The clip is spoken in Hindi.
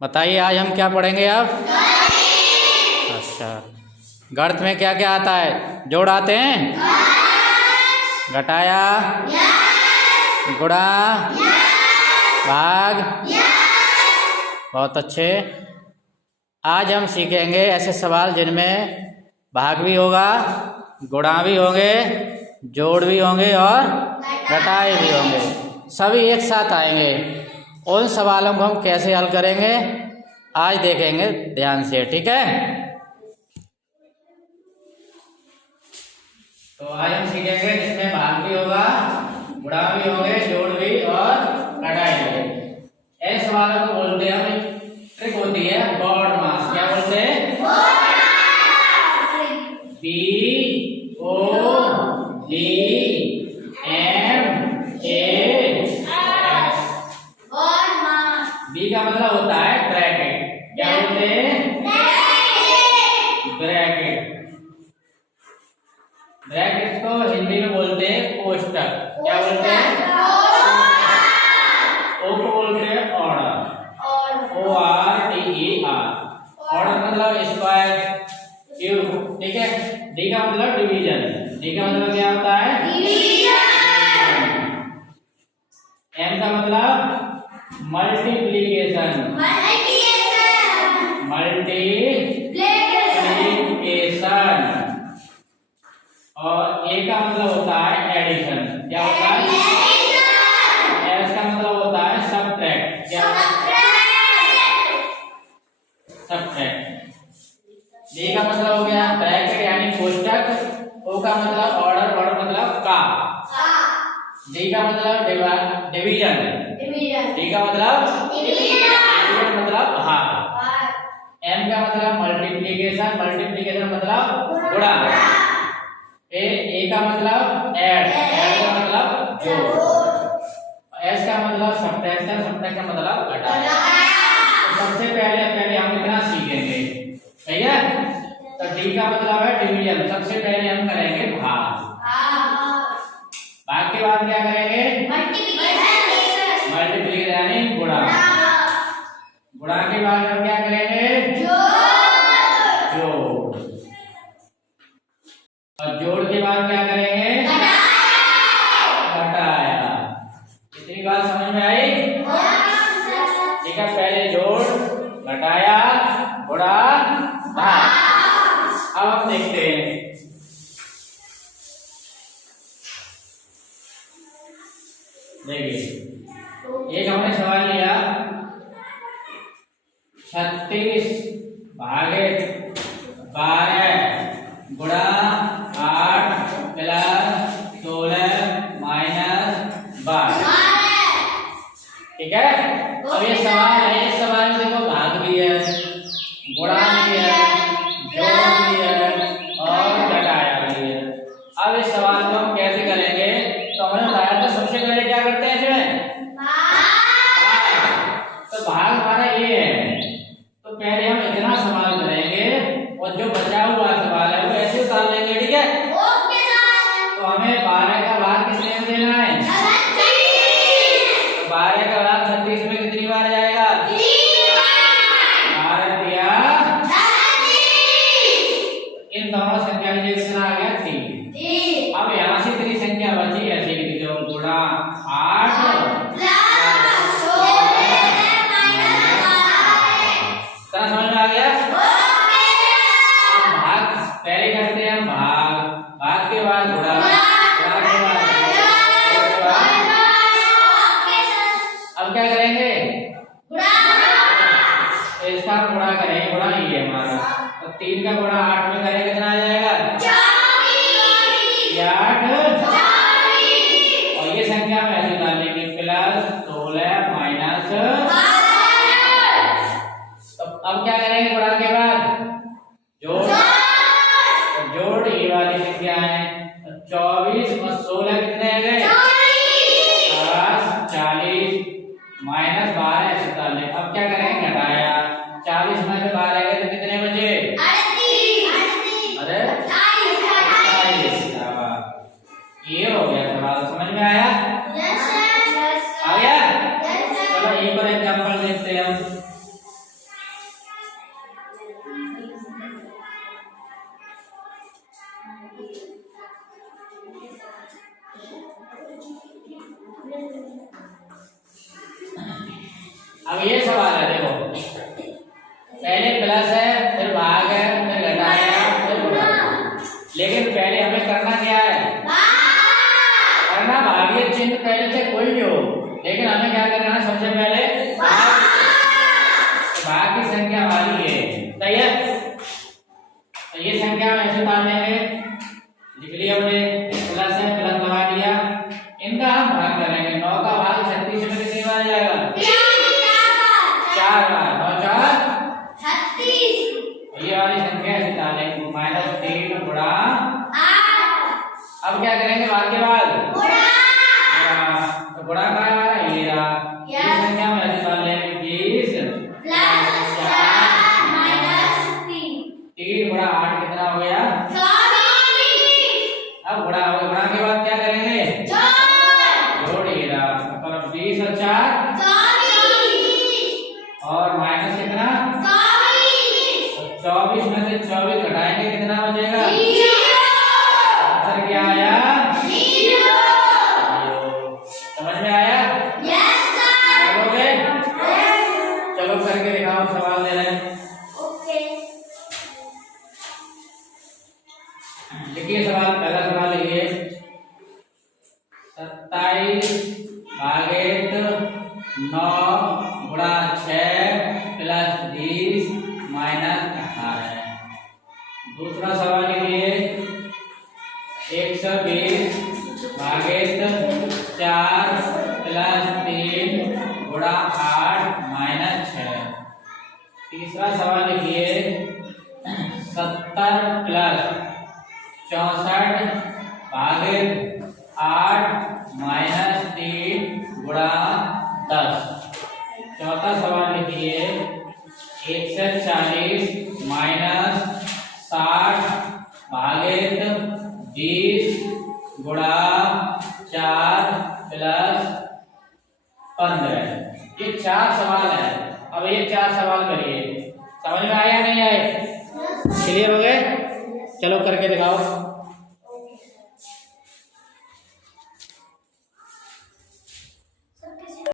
बताइए आज हम क्या पढ़ेंगे अब। अच्छा, गणित में क्या क्या आता है? जोड़ आते हैं, घटाया, गुणा, भाग। बहुत अच्छे। आज हम सीखेंगे ऐसे सवाल जिनमें भाग भी होगा, गुणा भी होंगे, जोड़ भी होंगे और घटाए भी होंगे, सभी एक साथ आएंगे। उन सवालों को हम कैसे हल करेंगे आज देखेंगे ध्यान से, ठीक है। तो आज हम सीखेंगे जिसमें भाग भी होगा, गुणा भी होंगे, जोड़ भी और घटाए भी। ऐसे सवालों को बोलते हैं, हम ट्रिक होती है बॉड मास। क्या बोलते हैं? BODMAS। बी का मतलब होता है ब्रैकेट। क्या बोलते हैं? ब्रैकेट। ब्रैकेट को हिंदी में बोलते हैं कोष्टक। क्या बोलते हैं? ओ को बोलते हैं ऑर्डर। ORDER। ऑर्डर मतलब स्क्वायर, क्यूब, ठीक है। डी का मतलब डिवीजन। डी का मतलब क्या होता है? एम का मतलब मल्टीप्लिकेशन। और ए का मतलब होता है एडिशन। क्या होता है? एस का मतलब होता है सबट्रैक्ट। क्या? सबट्रैक्ट। डी का मतलब हो गया ब्रैकेट यानी कोष्टक। ओ का मतलब ऑर्डर, ऑर्डर मतलब का। डी का मतलब डिवीजन। डी का मतलब भाग। एम का मतलब मल्टीप्लिकेशन, मल्टीप्लिकेशन मतलब गुणा। ए का मतलब ऐड, ऐड का मतलब जोड़। एस का मतलब सब्ट्रैक्शन, सब्ट्रैक्शन का मतलब घटाना। तो सबसे पहले हम इतना सीखेंगे, सही है। तो डी का मतलब है डिवीजन। सबसे पहले हम करेंगे भाग। भाग के बाद क्या करेंगे? मल्टीप्लिकेशन यानी गुणा। गुणा के बाद हम क्या करेंगे? जोड़। और जोड़ के बाद क्या करेंगे? घटाया। इतनी बात समझ में आई? ठीक है, पहले जोड़, घटाया, गुणा, भाग। अब हम देखते हैं। देखिए, एक हमने सवाल लिया 36 भागे 12 गुणा 8 प्लस 16 माइनस 12। ठीक है। अब ये सवाल है, इस सवाल में देखो भाग भी है, गुणा भी है, जोड़ भी है और घटाया भी है। अब इस सवाल को हम कैसे करेंगे? तो हमने बताया था सबसे पहले क्या करते हैं इसमें? तो भाग हमारा ये है, तो पहले हम इतना सवाल करेंगे और जो बचा हुआ सवाल है वो ऐसे उतार लेंगे, ठीक है। तो हमें 12 का भाग किसने देना है? 12 का भाग 36 में कितनी बार जाएगा? 12 दिया। इन दोनों संख्या में कितना आ गया? 3। अब यहाँ से इतनी संख्या बची, ऐसे लिख दो गुणा 8 समझ में आ गया? अब भाग पहले करते हैं, भाग के बाद गुणा, गुणा के बाद अब क्या करेंगे? इसका गुणा करेंगे। गुणा ही है हमारा, तो 3 का गुणा 8 में करेंगे कितना आ जाएगा? 8। और ये संख्या में ऐसे डालेंगे प्लस 16 माइनस। अब क्या करेंगे? गुणा के बाद जोड़, जोड़ ये वाली संख्या है। 24 और 16 कितने आ गए? 40 माइनस 12 ऐसे डालें। अब क्या करेंगे? घटाया। 40 में से 12 गए तो कितने बचे? अरे 40। ये हो गया सवाल, समझ में आया? आ गया? चलो एक और एग्जांपल देखते हैं हम। अब ये सवाल है, देखो पहले प्लस है, फिर भाग है, फिर घटाया, फिर गुणा। लेकिन पहले हमें करना क्या है? करना भाग्य चिन्ह पहले से कोई भी हो, लेकिन हमें क्या करना है? सबसे पहले भाग की संख्या वाली है, सही है। तो ये संख्या में ऐसे मान लेंगे, लिख लिया हमने, प्लस है, प्लस लगा दिया, इनका हम भाग करेंगे। 9 का भाग 36 में कितनी बार जाएगा? 4 बार। 9 4 36। ये वाली संख्या ऐसे डालेंगे, -3 गुणा 8। अब क्या करेंगे भाग के बाद? गुणा। तो गुणा का ये रहा, ये संख्या में ऐसे डाल लेंगे 20 + 4 - 3 गुणा 8 कितना हो गया? 24। अब गुणा हो गया, गुणा के बाद क्या करेंगे? जोड़ ये रहा, और 20 और 4 24, और माइनस कितना? 24 में से 24 घटाएंगे, कितना बचेगा? 0। आंसर क्या आया? 0। समझ में आया? Yes sir. चलोगे? चलो करके दिखाओ, सवाल दे रहे हैं। ओके, देखिए सवाल, पहला सवाल लिखिए, 27 भागित 9 गुणा 6 प्लस 20 माइनस 18। दूसरा सवाल लिखिए, 120 भागित 4 प्लस 3 गुणा 8 माइनस 6। तीसरा सवाल लिखिए, 70 प्लस 64 भागित 8 माइनस 3 गुणा 10। चौथा सवाल लिखिए, 140 माइनस 60 भागित 20 गुणा 4 प्लस 15। ये 4 सवाल है। अब ये 4 सवाल करिए, समझ में आया नहीं आए? क्लियर हो गए? चलो करके दिखाओ।